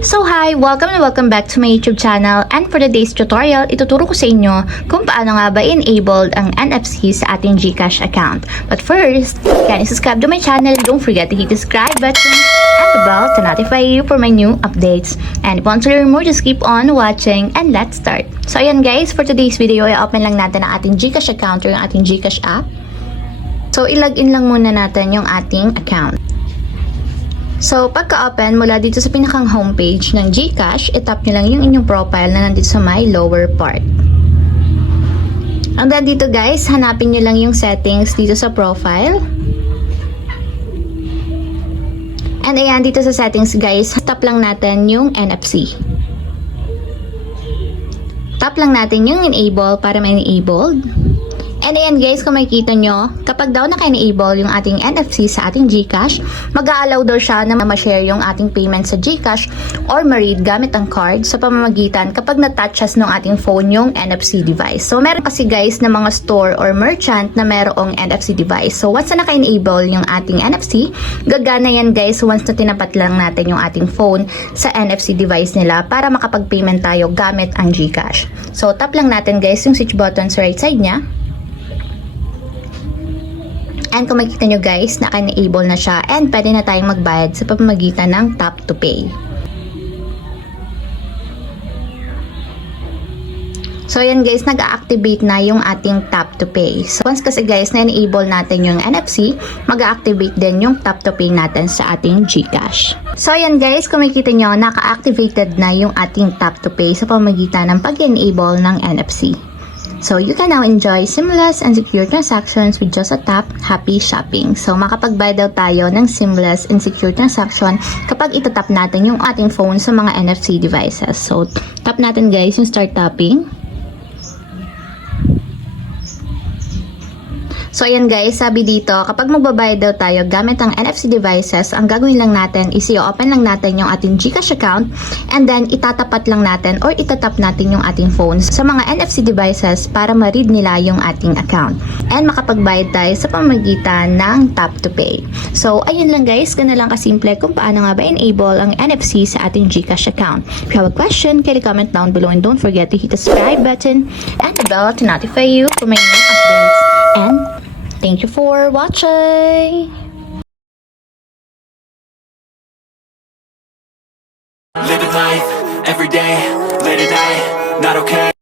So hi! Welcome and welcome back to my YouTube channel, and for today's tutorial, ituturo ko sa inyo kung paano nga ba enabled ang NFC sa ating GCash account. But first, can you subscribe to my channel? Don't forget to hit the subscribe button and the bell to notify you for my new updates. And if you want to learn more, just keep on watching and let's start. So ayan guys, for today's video, i-open lang natin ang ating GCash account or yung ating GCash app. So ilagin lang muna natin yung ating account. So, pagka-open mula dito sa pinakang homepage ng GCash, itap nyo lang yung inyong profile na nandito sa my lower part. And then dito guys, hanapin nyo lang yung settings dito sa profile. And ayan, dito sa settings guys, tap lang natin yung NFC. Tap lang natin yung enable para ma-enabled. And ayan guys, kung makikita nyo, kapag daw naka-enable yung ating NFC sa ating GCash, mag-a-allow daw siya na ma-share yung ating payment sa GCash or ma-read gamit ang card sa pamamagitan kapag na-touches ng ating phone yung NFC device. So meron kasi guys na mga store or merchant na merong NFC device. So once na naka-enable yung ating NFC, gagana yan guys once na tinapat lang natin yung ating phone sa NFC device nila para makapag-payment tayo gamit ang GCash. So tap lang natin guys yung switch button sa right side niya. And kung makikita nyo guys, naka-enable na siya and pwede na tayong magbayad sa pamamagitan ng tap to pay. So yan guys, nag-activate na yung ating tap to pay. So once kasi guys na-enable natin yung NFC, mag-activate din yung tap to pay natin sa ating GCash. So yan guys, kung makikita nyo, naka-activated na yung ating tap to pay sa pamamagitan ng pag-enable ng NFC. So, you can now enjoy seamless and secure transactions with just a tap. Happy shopping! So, makapagbayad daw tayo ng seamless and secure transaction kapag itatap natin yung ating phone sa mga NFC devices. So, tap natin guys yung start tapping. So, ayan guys, sabi dito, kapag magbabayad daw tayo gamit ang NFC devices, ang gagawin lang natin is i-open lang natin yung ating GCash account and then itatapat lang natin or itatap natin yung ating phone sa mga NFC devices para ma-read nila yung ating account and makapagbayad tayo sa pamamagitan ng tap to pay. So, ayun lang guys, ganun lang kasimple kung paano nga ba enable ang NFC sa ating GCash account. If you have a question, kindly comment down below and don't forget to hit the subscribe button and the bell to notify you for my new updates. And thank you for watching! Living life, every day, late at night, not okay.